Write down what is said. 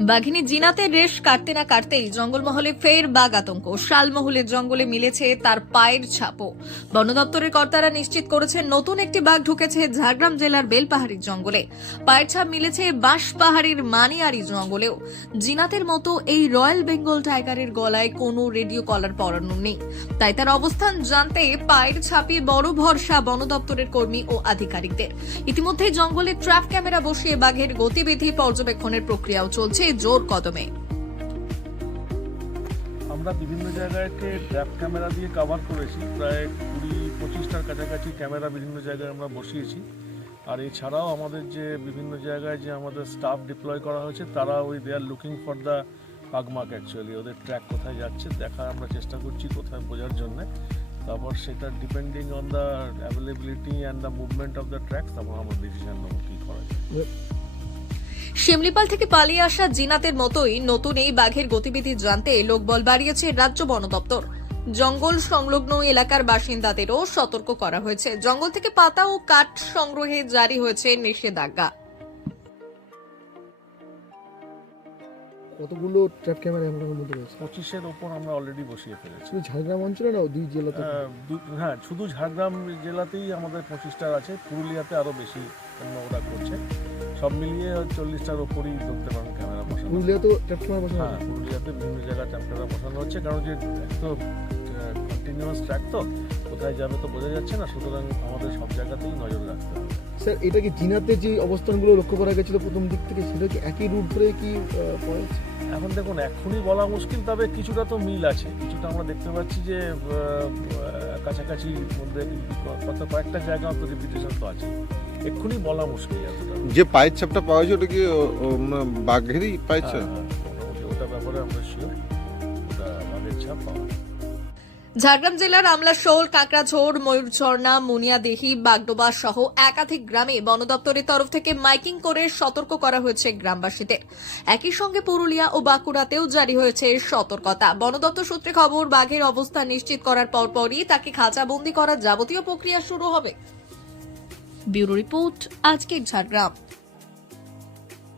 বাঘিনী জিনাতের রেশ কাটতে না কাটতেই জঙ্গলমহলে ফের বাঘ আতঙ্ক। শালমহলের জঙ্গলে মিলেছে তার পায়ের ছাপও। বন দপ্তরের কর্তারা নিশ্চিত করেছেন নতুন একটি বাঘ ঢুকেছে ঝাড়গ্রাম জেলার বেলপাহাড়ির জঙ্গলে। পায়ের ছাপ মিলেছে বাঁশপাহাড়ির মানিয়ারি জঙ্গলেও। জিনাতের মতো এই রয়্যাল বেঙ্গল টাইগারের গলায় কোনো রেডিও কলার পরানো নেই, তাই তার অবস্থান জানতে পায়ের ছাপে বড় ভরসা বন দপ্তরের কর্মী ও আধিকারিকদের। ইতিমধ্যে জঙ্গলে ট্র্যাপ ক্যামেরা বসিয়ে বাঘের গতিবিধি পর্যবেক্ষণের প্রক্রিয়াও চলছে জোর কদমে। আমরা বিভিন্ন জায়গায়কে ট্র্যাপ ক্যামেরা দিয়ে কভার করেছি, প্রায় 20-25টার কাছাকাছি ক্যামেরা বিভিন্ন জায়গায় আমরা বসিয়েছি। আর এছাড়াও আমাদের যে বিভিন্ন জায়গায় যে আমাদের স্টাফ ডিপ্লয় করা হয়েছে, তারা they are looking for the pugmark. Actually ওদের ট্র্যাক কোথায় যাচ্ছে দেখার আমরা চেষ্টা করছি, কোথায় বোঝার জন্য। তারপর সেটা depending on the availability and the movement of the track, তারপর আমরা ডিসিশন নেবো কী করা যায়। শিমলিপাল থেকে পালিয়ে আসা জিনাতের মতোই নতুন এই বাঘের গতিবিধি জানতে লোকবল বাড়িয়েছে রাজ্য বন দপ্তর। জঙ্গল সংলগ্ন এলাকার বাসিন্দাদেরও সতর্ক করা হয়েছে। জঙ্গল থেকে পাতা ও কাঠ সংগ্রহে জারি হয়েছে নিষেধাজ্ঞা। কতগুলো ট্র্যাপ ক্যামেরা আমাদের মধ্যে রয়েছে? 25-এর ওপর আমরা অলরেডি বসিয়ে ফেলেছি। শুধু ঝাড়গ্রাম অঞ্চলে না, দুই জেলাতে? হ্যাঁ, শুধু ঝাড়গ্রাম জেলাতেই আমাদের 25টা আছে, পুরুলিয়াতে আরও বেশি ওরা করছে। সব মিলিয়ে 40টার ওপরই ধরতে পারেন ক্যামেরা বসানো। পুরুলিয়াতেও ট্র্যাপ ক্যামেরা বসানো? হ্যাঁ, পুরুলিয়াতে বিভিন্ন জায়গায় ক্যামেরা বসানো হচ্ছে, কারণ যে তো কন্টিনিউয়াস ট্র্যাক, তো কোথায় যাবে তো বোঝা যাচ্ছে না, সুতরাং আমাদের সব জায়গাতেই নজর রাখতে হবে। স্যার, এটা কি জিনাতে যে অবস্থানগুলো লক্ষ্য করা গেছিল প্রথম দিক থেকে, সেটা কি একই রুট ধরে কি পাওয়া যাচ্ছে? এখন দেখুন, এখনই বলা মুশকিল, তবে কিছুটা তো মিল আছে। কিছুটা আমরা দেখতে পাচ্ছি যে কাছাকাছি মধ্যে কয়েকটা জায়গা তো রিপিটেশন তো আছে, এক্ষুনি বলা মুশকিল। যে পায়ের ছাপটা পাওয়া যায় ওটা কি বাঘেরই পায়ের ছাপ? ওটা ব্যাপারে আমরা শিওর, ওটা বাঘের ছাপ পাওয়া। ঝাড়গ্রাম জেলার আমলাশোল, কাঁকড়াঝোড়, ময়ূরঝর্ণা, মুনিয়াদেহি, বাগডোবা সহ একাধিক গ্রামে বন দপ্তরের তরফ থেকে মাইকিং করে সতর্ক করা হয়েছে গ্রামবাসীদের। একই সঙ্গে পুরুলিয়া ও বাঁকুড়াতেও জারি হয়েছে সতর্কতা। বন দপ্তর সূত্রে খবর, বাঘের অবস্থান নিশ্চিত করার পরপরই তাকে খাঁচাবন্দি করার যাবতীয় প্রক্রিয়া শুরু হবে। ব্যুরো রিপোর্ট, আজকের ঝাড়গ্রাম।